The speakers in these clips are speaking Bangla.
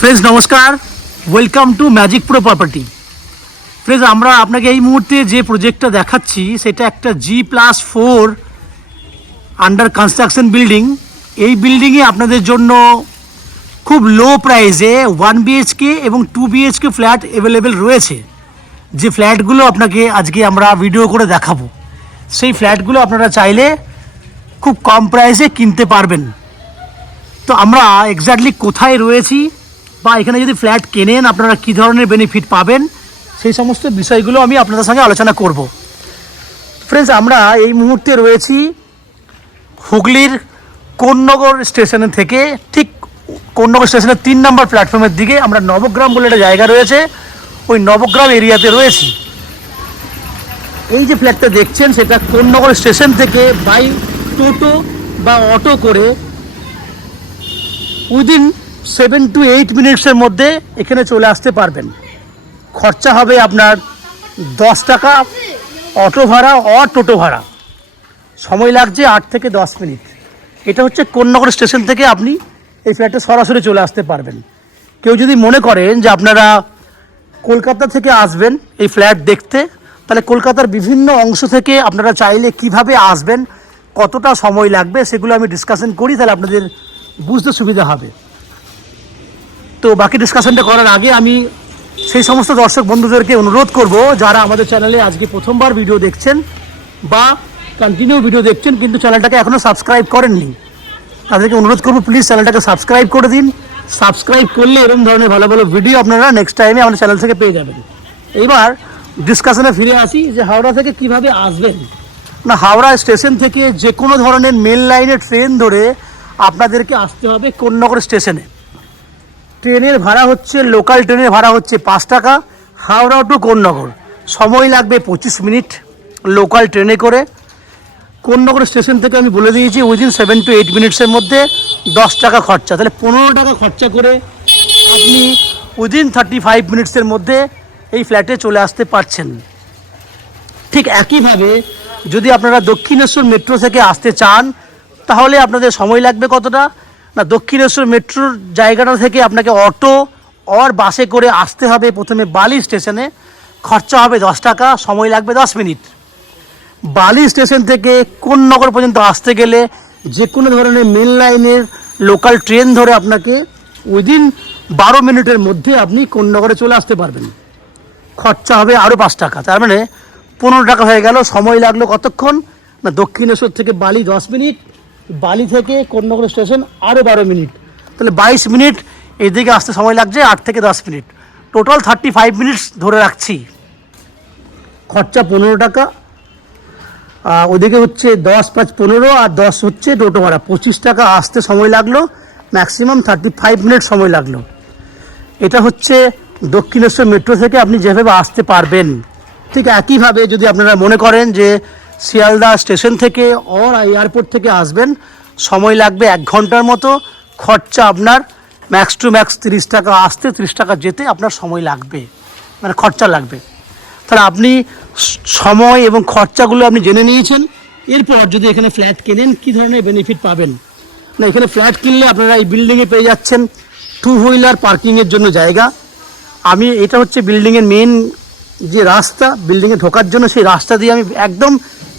फ्रेंड्स नमस्कार, welcome to magic pro property. Friends আমরা আপনাকে এই মুহূর্তে যে প্রজেক্টটা দেখাচ্ছি সেটা একটা G+4 আন্ডার কনস্ট্রাকশন বিল্ডিং। এই বিল্ডিংয়ে আপনাদের জন্য খুব লো প্রাইসে 1 BHK এবং 2 BHK ফ্ল্যাট অ্যাভেলেবেল রয়েছে। যে ফ্ল্যাটগুলো আপনাকে আজকে আমরা ভিডিও করে দেখাবো, সেই ফ্ল্যাটগুলো আপনারা চাইলে খুব কম প্রাইসে কিনতে পারবেন। তো আমরা এক্স্যাক্টলি কোথায় রয়েছি বা এখানে যদি ফ্ল্যাট কেনেন আপনারা কী ধরনের বেনিফিট পাবেন সেই সমস্ত বিষয়গুলো আমি আপনাদের সঙ্গে আলোচনা করব। ফ্রেন্ডস আমরা এই মুহূর্তে রয়েছি হুগলির কোন্নগর স্টেশনের থেকে, ঠিক কোন্নগর স্টেশনের 3 নম্বর প্ল্যাটফর্মের দিকে আমরা নবগ্রাম বলে একটা জায়গা রয়েছে, ওই নবগ্রাম এরিয়াতে রয়েছি। এই যে ফ্ল্যাটটা দেখছেন সেটা কোন্নগর স্টেশন থেকে বাই টোটো বা অটো করে উইদিন 7 to 8 মিনিটসের মধ্যে এখানে চলে আসতে পারবেন। খরচা হবে আপনার 10 টাকা অটো ভাড়া আর টোটো ভাড়া, সময় লাগছে 8 থেকে 10 মিনিট। এটা হচ্ছে কোন্নগর স্টেশন থেকে আপনি এই ফ্ল্যাটে সরাসরি চলে আসতে পারবেন। কেউ যদি মনে করেন যে আপনারা কলকাতা থেকে আসবেন এই ফ্ল্যাট দেখতে, তাহলে কলকাতার বিভিন্ন অংশ থেকে আপনারা চাইলে কিভাবে আসবেন, কতটা সময় লাগবে সেগুলো আমি ডিসকাশন করি, তাহলে আপনাদের বুঝতে সুবিধা হবে। তো বাকি ডিসকাশনটা করার আগে আমি সেই সমস্ত দর্শক বন্ধুদেরকে অনুরোধ করব যারা আমাদের চ্যানেলে আজকে প্রথমবার ভিডিও দেখছেন বা কন্টিনিউ ভিডিও দেখছেন কিন্তু চ্যানেলটাকে এখনও সাবস্ক্রাইব করেননি, তাদেরকে অনুরোধ করব প্লিজ চ্যানেলটাকে সাবস্ক্রাইব করে দিন। সাবস্ক্রাইব করলে এরকম ধরনের ভালো ভালো ভিডিও আপনারা নেক্সট টাইমে আমাদের চ্যানেল থেকে পেয়ে যাবেন। এবার ডিসকাশনে ফিরে আসি যে হাওড়া থেকে কিভাবে আসবেন। না, হাওড়া স্টেশন থেকে যে কোনো ধরনের মেল লাইনের ট্রেন ধরে আপনাদেরকে আসতে হবে কোন্নগর স্টেশনে। ট্রেনের ভাড়া হচ্ছে, লোকাল ট্রেনের ভাড়া হচ্ছে 5 টাকা, হাওড়া টু কোন্নগর সময় লাগবে 25 মিনিট লোকাল ট্রেনে করে। কোন্নগর স্টেশন থেকে আমি বলে দিয়েছি উইদিন 7 to 8 মিনিটসের মধ্যে 10 টাকা খরচা, তাহলে 15 টাকা খরচা করে আপনি উইদিন 35 মিনিটসের মধ্যে এই ফ্ল্যাটে চলে আসতে পারছেন। ঠিক একইভাবে যদি আপনারা দক্ষিণেশ্বর মেট্রো থেকে আসতে চান তাহলে আপনাদের সময় লাগবে কতটা না, দক্ষিণেশ্বর মেট্রোর জায়গাটা থেকে আপনাকে অটো আর বাসে করে আসতে হবে প্রথমে বালি স্টেশনে, খরচা হবে 10 টাকা, সময় লাগবে 10 মিনিট। বালি স্টেশন থেকে কোন্নগর পর্যন্ত আসতে গেলে যে কোনো ধরনের মেন লাইনের লোকাল ট্রেন ধরে আপনাকে উইদিন 12 মিনিটের মধ্যে আপনি কোন্নগরে চলে আসতে পারবেন। খরচা হবে আরও 5 টাকা, তার মানে 15 টাকা হয়ে গেল। সময় লাগলো কতক্ষণ না, দক্ষিণেশ্বর থেকে বালি 10 মিনিট, বালি থেকে কোন্নগর স্টেশন আরও 12 মিনিট, তাহলে 22 মিনিট এদিকে আসতে সময় লাগছে 8 থেকে 10 মিনিট, টোটাল 35 মিনিটস ধরে রাখছি। খরচা 15 টাকা, ওদিকে হচ্ছে 10 × 5 = 15 আর 10 হচ্ছে টোটো ভাড়া, 25 টাকা আসতে সময় লাগলো, ম্যাক্সিমাম 35 মিনিট সময় লাগলো। এটা হচ্ছে দক্ষিণেশ্বর মেট্রো থেকে আপনি যেভাবে আসতে পারবেন। ঠিক একইভাবে যদি আপনারা মনে করেন যে শিয়ালদা স্টেশন থেকে আর এয়ারপোর্ট থেকে আসবেন, সময় লাগবে 1 ঘন্টার মতো, খরচা আপনার ম্যাক্স টু ম্যাক্স 30 টাকা আসতে, 30 টাকা যেতে আপনার সময় লাগবে, মানে খরচা লাগবে। তাহলে আপনি সময় এবং খরচাগুলো আপনি জেনে নিয়েছেন। এরপর যদি এখানে ফ্ল্যাট কেনেন কী ধরনের বেনিফিট পাবেন না, এখানে ফ্ল্যাট কিনলে আপনারা এই বিল্ডিংয়ে পেয়ে যাচ্ছেন 2 হুইলার পার্কিংয়ের জন্য জায়গা। আমি এটা হচ্ছে বিল্ডিংয়ের মেন যে রাস্তা, বিল্ডিংয়ে ঢোকার জন্য সেই রাস্তা দিয়ে আমি একদম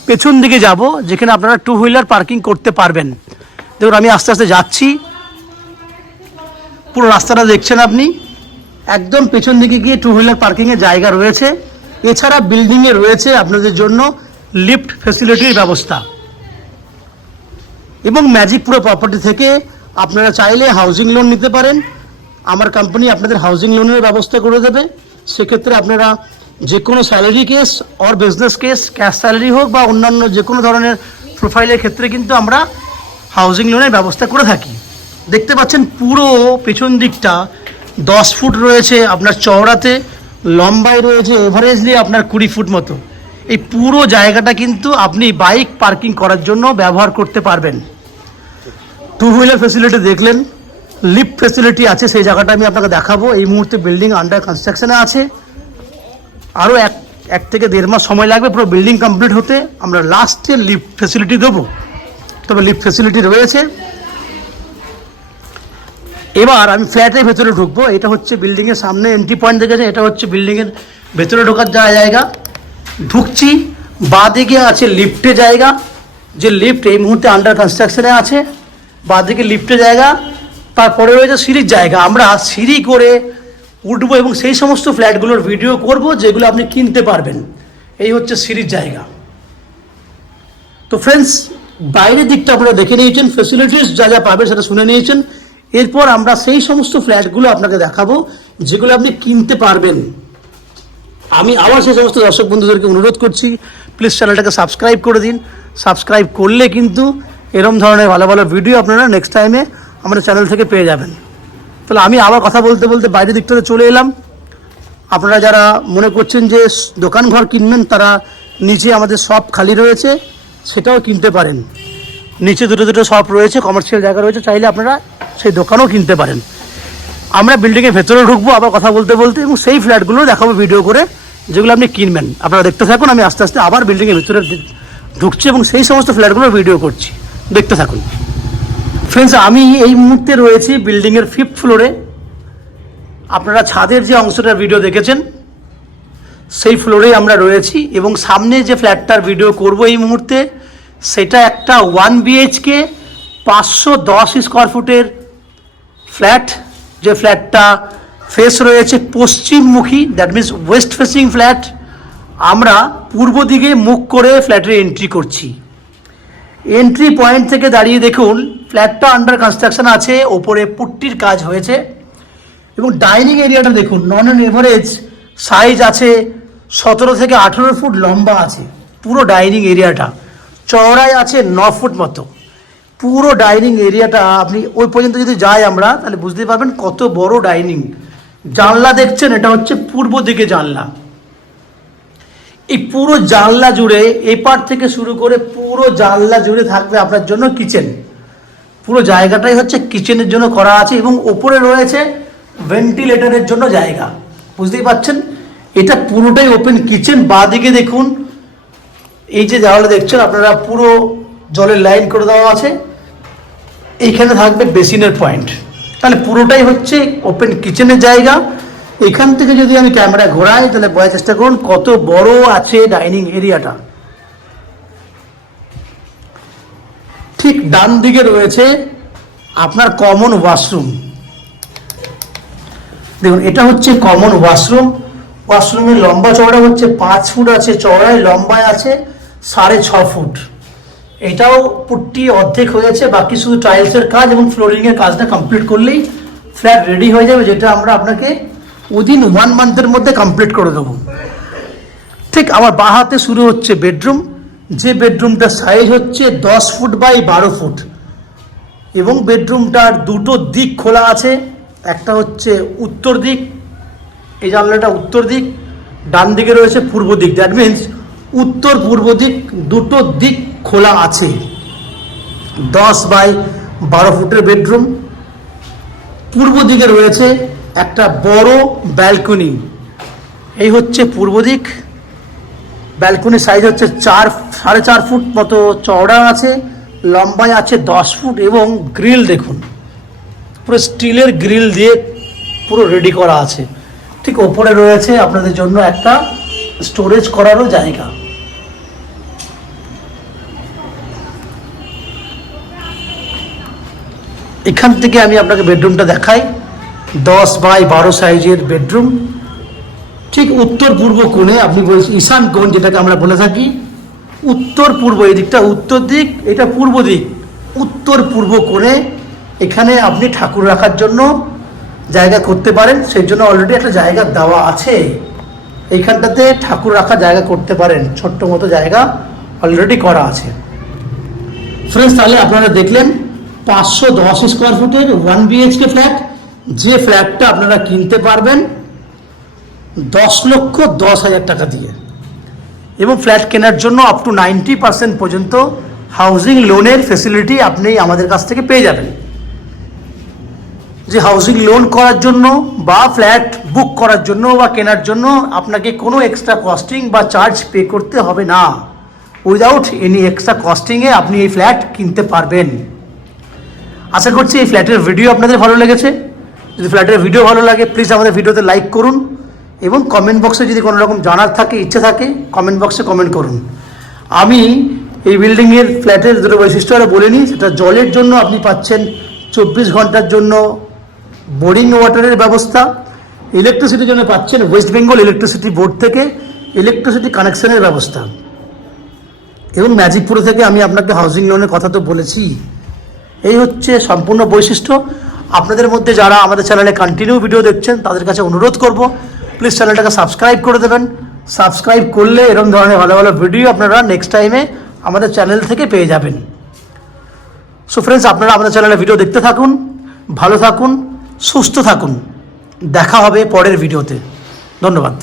পেছন দিকে যাব, যেখানে আপনারা 2 হুইলার পার্কিং করতে পারবেন। দেখুন আমি আস্তে আস্তে যাচ্ছি, পুরো রাস্তাটা দেখছেন আপনি, একদম পেছন দিকে গিয়ে 2 হুইলার পার্কিংয়ের জায়গা রয়েছে। এছাড়া বিল্ডিংয়ে রয়েছে আপনাদের জন্য লিফট ফ্যাসিলিটির ব্যবস্থা। এবং ম্যাজিক প্রো প্রপার্টি থেকে আপনারা চাইলে হাউজিং লোন নিতে পারেন, আমার কোম্পানি আপনাদের হাউজিং লোনের ব্যবস্থা করে দেবে। সেক্ষেত্রে আপনারা যে কোনো স্যালারি কেস আর বিজনেস কেস, ক্যাশ স্যালারি হোক বা অন্যান্য যে কোনো ধরনের প্রোফাইলের ক্ষেত্রে কিন্তু আমরা হাউজিং লোনের ব্যবস্থা করে থাকি। দেখতে পাচ্ছেন পুরো পেছন দিকটা 10 ফুট রয়েছে আপনার চওড়াতে, লম্বায় রয়েছে এভারেজলি আপনার 20 ফুট মতো। এই পুরো জায়গাটা কিন্তু আপনি বাইক পার্কিং করার জন্য ব্যবহার করতে পারবেন। 2 হুইলার ফ্যাসিলিটি দেখলেন, লিফট ফ্যাসিলিটি আছে, সেই জায়গাটা আমি আপনাকে দেখাবো। এই মুহূর্তে বিল্ডিং আন্ডার কনস্ট্রাকশনে আছে, আরও 1 থেকে 1.5 মাস সময় লাগবে পুরো বিল্ডিং কমপ্লিট হতে। আমরা লাস্টে লিফট ফ্যাসিলিটি দেবো, তবে লিফট ফ্যাসিলিটি রয়েছে। এবার আমি ফ্ল্যাটের ভেতরে ঢুকবো। এটা হচ্ছে বিল্ডিংয়ের সামনে এন্ট্রি পয়েন্ট দেখেছেন, এটা হচ্ছে বিল্ডিংয়ের ভেতরে ঢোকার জায়গা। ঢুকছি, বাঁ দিকে আছে লিফটে জায়গা, যে লিফট এই মুহূর্তে আন্ডার কনস্ট্রাকশনে আছে। বাঁ দিকে লিফটে জায়গা, তারপরে রয়েছে সিঁড়ির জায়গা। আমরা সিঁড়ি করে উঠবো এবং সেই সমস্ত ফ্ল্যাটগুলোর ভিডিও করব যেগুলো আপনি কিনতে পারবেন। এই হচ্ছে সিঁড়ির জায়গা। তো ফ্রেন্ডস, বাইরের দিকটা আপনারা দেখে নিয়েছেন, ফেসিলিটিস যা যা পাবেন সেটা শুনে নিয়েছেন। এরপর আমরা সেই সমস্ত ফ্ল্যাটগুলো আপনাকে দেখাবো যেগুলো আপনি কিনতে পারবেন। আমি আবার সেই সমস্ত দর্শক বন্ধুদেরকে অনুরোধ করছি, প্লিজ চ্যানেলটাকে সাবস্ক্রাইব করে দিন। সাবস্ক্রাইব করলে কিন্তু এরম ধরনের ভালো ভালো ভিডিও আপনারা নেক্সট টাইমে আমাদের চ্যানেল থেকে পেয়ে যাবেন। তাহলে আমি আবার কথা বলতে বলতে বাইরের দিকটাতে চলে এলাম। আপনারা যারা মনে করছেন যে দোকান ঘর কিনবেন, তারা নিচে আমাদের শপ খালি রয়েছে, সেটাও কিনতে পারেন। নিচে দুটো দুটো শপ রয়েছে, কমার্শিয়াল জায়গা রয়েছে, চাইলে আপনারা সেই দোকানও কিনতে পারেন। আমরা বিল্ডিংয়ের ভেতরে ঢুকবো আবার কথা বলতে বলতে, এবং সেই ফ্ল্যাটগুলো দেখাবো ভিডিও করে যেগুলো আপনি কিনবেন। আপনারা দেখতে থাকুন, আমি আস্তে আস্তে আবার বিল্ডিংয়ের ভেতরে ঢুকছি এবং সেই সমস্ত ফ্ল্যাটগুলোর ভিডিও করছি, দেখতে থাকুন। ফ্রেন্ডস, আমি এই মুহূর্তে রয়েছি বিল্ডিংয়ের 5th ফ্লোরে। আপনারা ছাদের যে অংশটার ভিডিও দেখেছেন সেই ফ্লোরেই আমরা রয়েছি, এবং সামনে যে ফ্ল্যাটটার ভিডিও করব এই মুহূর্তে, সেটা একটা 1 BHK 510 স্কোয়ার ফুটের ফ্ল্যাট। যে ফ্ল্যাটটা ফেস রয়েছে পশ্চিমমুখী, that means west facing flat. আমরা পূর্ব দিকে মুখ করে ফ্ল্যাটের এন্ট্রি করছি। এন্ট্রি পয়েন্ট থেকে দাঁড়িয়ে দেখুন, ফ্ল্যাটটা আন্ডার কনস্ট্রাকশন আছে, ওপরে পুট্টির কাজ হয়েছে। এবং ডাইনিং এরিয়াটা দেখুন, নন অন এভারেজ সাইজ আছে 17 থেকে 18 ফুট লম্বা আছে পুরো ডাইনিং এরিয়াটা। চওড়ায় আছে 9 ফুট মতো। পুরো ডাইনিং এরিয়াটা আপনি ওই পর্যন্ত যদি যাই আমরা, তাহলে বুঝতে পারবেন কত বড় ডাইনিং। জানলা দেখছেন, এটা হচ্ছে পূর্ব দিকে জানলা। এই পুরো জানলা জুড়ে, এপার থেকে শুরু করে পুরো জানলা জুড়ে থাকবে আপনার জন্য কিচেন। পুরো জায়গাটাই হচ্ছে কিচেনের জন্য করা আছে, এবং ওপরে রয়েছে ভেন্টিলেটরের জন্য জায়গা। বুঝতেই পারছেন, এটা পুরোটাই ওপেন কিচেন। বাঁ দিকে দেখুন, এই যে দেওয়ালে দেখছেন আপনারা, পুরো জলের লাইন করে দেওয়া আছে। এইখানে থাকবে বেসিনের পয়েন্ট। তাহলে পুরোটাই হচ্ছে ওপেন কিচেনের জায়গা। এখান থেকে যদি আমি ক্যামেরা ঘোরাই, তাহলে বোঝার চেষ্টা করুন কত বড় আছে ডাইনিং এরিয়াটা। ঠিক ডান দিকে রয়েছে আপনার কমন ওয়াশরুম। দেখুন, এটা হচ্ছে কমন ওয়াশরুম। ওয়াশরুমের লম্বা চওড়া হচ্ছে 5 ফুট আছে, চওড়ায় লম্বায় আছে 6.5 ফুট। এটাও পুট্টি অর্ধেক হয়েছে, বাকি শুধু টাইলসের কাজ এবং ফ্লোরিংয়ের কাজটা কমপ্লিট করলেই ফ্ল্যাট রেডি হয়ে যাবে, যেটা আমরা আপনাকে উইদিন 1 মান্থের মধ্যে কমপ্লিট করে দেবো। ঠিক আমার বাঁ হাতে শুরু হচ্ছে বেডরুম, যে বেডরুমটার সাইজ হচ্ছে 10 ফুট বাই 12 ফুট, এবং বেডরুমটার দুটো দিক খোলা আছে। একটা হচ্ছে উত্তর দিক, এই জানলাটা উত্তর দিক, ডান দিকে রয়েছে পূর্ব দিক। দ্যাট মিনস উত্তর পূর্ব দিক দুটো দিক খোলা আছে। 10 বাই 12 ফুটের বেডরুম। পূর্ব দিকে রয়েছে একটা বড় ব্যালকনি। এই হচ্ছে পূর্ব দিক। ব্যালকনির সাইজ হচ্ছে 4.5 ফুট মতো চওড়া আছে, লম্বায় আছে 10 ফুট, এবং গ্রিল দেখুন, পুরো স্টিলের গ্রিল দিয়ে পুরো রেডি করা আছে। ঠিক ওপরে রয়েছে আপনাদের জন্য একটা স্টোরেজ করারও জায়গা। এখান থেকে আমি আপনাকে বেডরুমটা দেখাই। 10 বাই 12 সাইজের বেডরুম। ঠিক উত্তর পূর্ব কোণে, আপনি বলছেন ঈশান কোণ যেটাকে আমরা বলে থাকি, উত্তর পূর্ব, এই দিকটা উত্তর দিক, এটা পূর্ব দিক। উত্তর পূর্ব কোণে এখানে আপনি ঠাকুর রাখার জন্য জায়গা করতে পারেন। সেই জন্য অলরেডি একটা জায়গা দেওয়া আছে। এইখানটাতে ঠাকুর রাখার জায়গা করতে পারেন, ছোট্ট মতো জায়গা অলরেডি করা আছে। ফ্রেন্ডস, তাহলে আপনারা দেখলেন 510 স্কোয়ার ফুটের 1 BHK ফ্ল্যাট। যে ফ্ল্যাটটা আপনারা কিনতে পারবেন 10,10,000 টাকা দিয়ে, এবং ফ্ল্যাট কেনার জন্য আপ টু 90% পর্যন্ত হাউজিং লোনের ফেসিলিটি আপনি আমাদের কাছ থেকে পেয়ে যাবেন। যে হাউজিং লোন করার জন্য বা ফ্ল্যাট বুক করার জন্য বা কেনার জন্য আপনাকে কোনো এক্সট্রা কস্টিং বা চার্জ পে করতে হবে না। উইদাউট এনি এক্সট্রা কস্টিংয়ে আপনি এই ফ্ল্যাট কিনতে পারবেন। আশা করছি এই ফ্ল্যাটের ভিডিও আপনাদের ভালো লেগেছে। যদি ফ্ল্যাটের ভিডিও ভালো লাগে প্লিজ আমাদের ভিডিওতে লাইক করুন এবং কমেন্ট বক্সে যদি কোনো রকম জানার থাকে, ইচ্ছে থাকে, কমেন্ট বক্সে কমেন্ট করুন। আমি এই বিল্ডিংয়ের ফ্ল্যাটের দুটো বৈশিষ্ট্য আরও বলে নিই। সেটা জলের জন্য আপনি পাচ্ছেন 24 ঘন্টার জন্য বোরিং ওয়াটারের ব্যবস্থা। ইলেকট্রিসিটির জন্য পাচ্ছেন ওয়েস্ট বেঙ্গল ইলেকট্রিসিটি বোর্ড থেকে ইলেকট্রিসিটি কানেকশনের ব্যবস্থা। এবং ম্যাজিকপুরে থেকে আমি আপনাকে হাউজিং লোনের কথা তো বলেছি। এই হচ্ছে সম্পূর্ণ বৈশিষ্ট্য। আপনাদের মধ্যে যারা আমাদের চ্যানেলে কন্টিনিউ ভিডিও দেখছেন তাদের কাছে অনুরোধ করব প্লিজ চ্যানেলটাকে সাবস্ক্রাইব করে দেবেন। সাবস্ক্রাইব করলে এরকম ধরনের ভালো ভালো ভিডিও আপনারা নেক্সট টাইমে আমাদের চ্যানেল থেকে পেয়ে যাবেন। সো ফ্রেন্ডস, আপনারা আমাদের চ্যানেলে ভিডিও দেখতে থাকুন, ভালো থাকুন, সুস্থ থাকুন। দেখা হবে পরের ভিডিওতে। ধন্যবাদ।